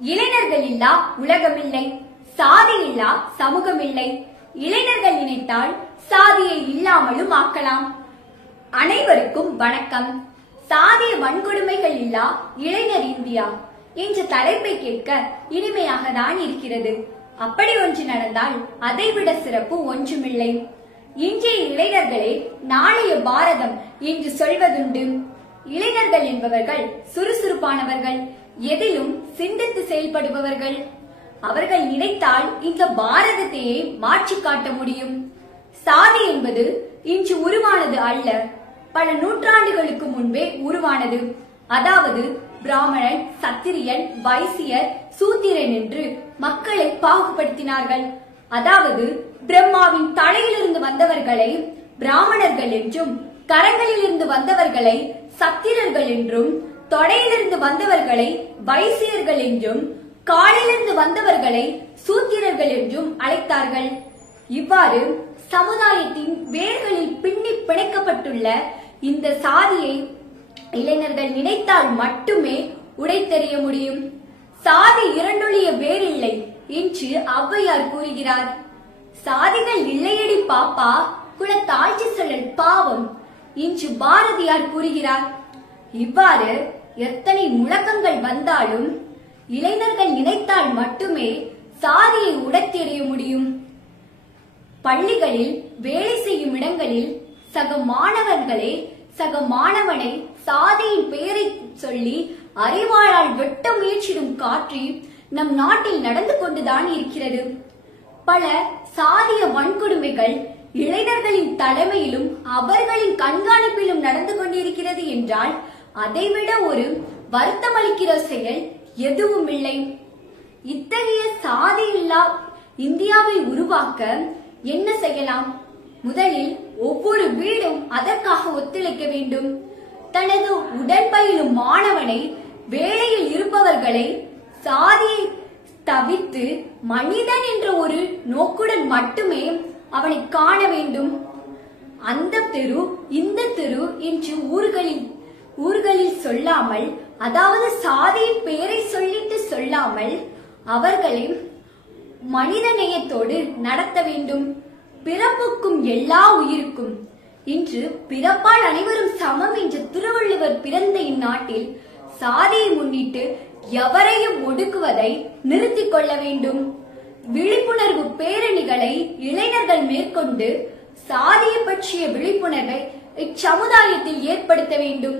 இளைஞர்கள் இல்லா உலகமில்லை, சாதி இல்லா சமூகமில்லை. இளைஞர்கள் நினைத்தால் சாதியை இல்லாமலும் ஆக்கலாம். அனைவருக்கும் வணக்கம். சாதிய வன்கொடுமைகள் இல்லா இளைஞர் இந்தியா என்ற தலைப்பை கேட்க இனிமையாக தான் இருக்கிறது. அப்படி ஒன்று நடந்தால் அதைவிட சிறப்பு ஒன்றுமில்லை. இன்றைய இளைஞர்களே நாளைய பாரதம் என்று சொல்வதுண்டு. இளைஞர்கள் என்பவர்கள் சுறுசுறுப்பானவர்கள், எதிலும் சிந்தித்து செயல்படுபவர்கள். அவர்கள் நினைத்தால் இந்த பாரதத்தையே மாற்றி காட்ட முடியும். சாதி என்பது இன்று உருவானது அல்ல, பல நூற்றாண்டுகளுக்கு முன்பே உருவானது. அதாவது பிராமணன், சத்திரியன், வைசியர், சூத்திரன் என்று மக்களை பாகுபடுத்தினார்கள். அதாவது பிரம்மாவின் தலையிலிருந்து வந்தவர்களை பிராமணர்கள் என்றும், கரங்களிலிருந்து வந்தவர்களை சத்திரர்கள் என்றும், தொடையிலிருந்து வந்தவர்களை வைசியர்கள் என்றும், காலிலிருந்து வந்தவர்களை சூத்திரர்கள் என்றும் அழைத்தார்கள். இவ்வாறு சமுதாயத்தின் வேர்களில் பின்னி பிணைக்கப்பட்டுள்ள இந்த சாதியை இளைஞர்கள் நினைத்தால் மட்டுமே உடைத்தெறிய முடியும். சாதி இரண்டொழிய வேறில்லை என்று ஔவையார் கூறுகிறார். சாதிகள் இல்லையடி பாப்பா, குல தாழ்ச்சி சொல்லல் பாவம் என்று பாரதியார் கூறுகிறார். இவ்வாறு எத்தனை முழக்கங்கள் வந்தாலும் இளைஞர்கள் நினைத்தால் மட்டுமே சாதியை உடைத்தெறிய முடியும். பள்ளிகளில், வேலை செய்யும் இடங்களில் சக மாணவர்களே சக மாணவனை சாதியின் பெயரை சொல்லி அறிவாளால் வெட்ட முயற்சிடும் காட்சி நம் நாட்டில் நடந்து கொண்டுதான் இருக்கிறது. பல சாதிய வன்கொடுமைகள் இளைஞர்களின் தலைமையிலும் அவர்களின் கண்காணிப்பிலும் நடந்து கொண்டிருக்கிறது என்றால் அதைவிட ஒரு வருத்தமளிக்கிற செயல் எதுவும் இல்லை. இத்தகைய சாதி இல்லா இந்தியாவை உருவாக்க என்ன செய்யலாம்? முதலில் ஒவ்வொரு வீடும் அதற்காக ஒத்துழைக்க வேண்டும். தனது உடன் பயிலும் மாணவனை, வேலையில் இருப்பவர்களை சாதியை தவிர்த்து மனிதன் என்ற ஒரு நோக்குடன் மட்டுமே அவனை காண வேண்டும். அந்த தெரு இந்த தெரு என்று ஊர்களில் சொல்லாமல், அதாவது சாதியின் பெயரை சொல்லிட்டு சொல்லாமல் அவர்களை மனித நேயத்தோடு நடத்த வேண்டும். பிறப்புக்கும் எல்லா உயிருக்கும் இன்று பிறப்பால் அனைவரும் சமம் என்று திருவள்ளுவர் பிறந்த இந்நாட்டில் சாதியை முன்னிட்டு எவரையும் ஒடுக்குவதை நிறுத்திக் கொள்ள வேண்டும். விழிப்புணர்வு பேரணிகளை இளைஞர்கள் மேற்கொண்டு சாதியை பற்றிய விழிப்புணர்வை இச்சமுதாயத்தில் ஏற்படுத்த வேண்டும்.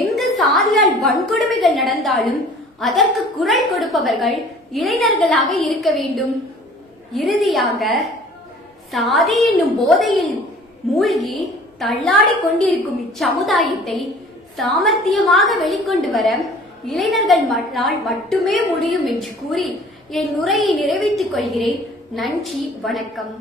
எங்கு சாதியால் வன்கொடுமைகள் நடந்தாலும் அதற்கு குரல் கொடுப்பவர்கள் இளைஞர்களாக இருக்க வேண்டும். இறுதியாக, சாதி என்னும் போதையில் மூழ்கி தள்ளாடி கொண்டிருக்கும் இச்சமுதாயத்தை சாமர்த்தியமாக வெளிக்கொண்டு வர இளைஞர்கள் மட்டுமே முடியும் என்று கூறி என் உரையை நிறைவேற்றிக் கொள்கிறேன். நன்றி, வணக்கம்.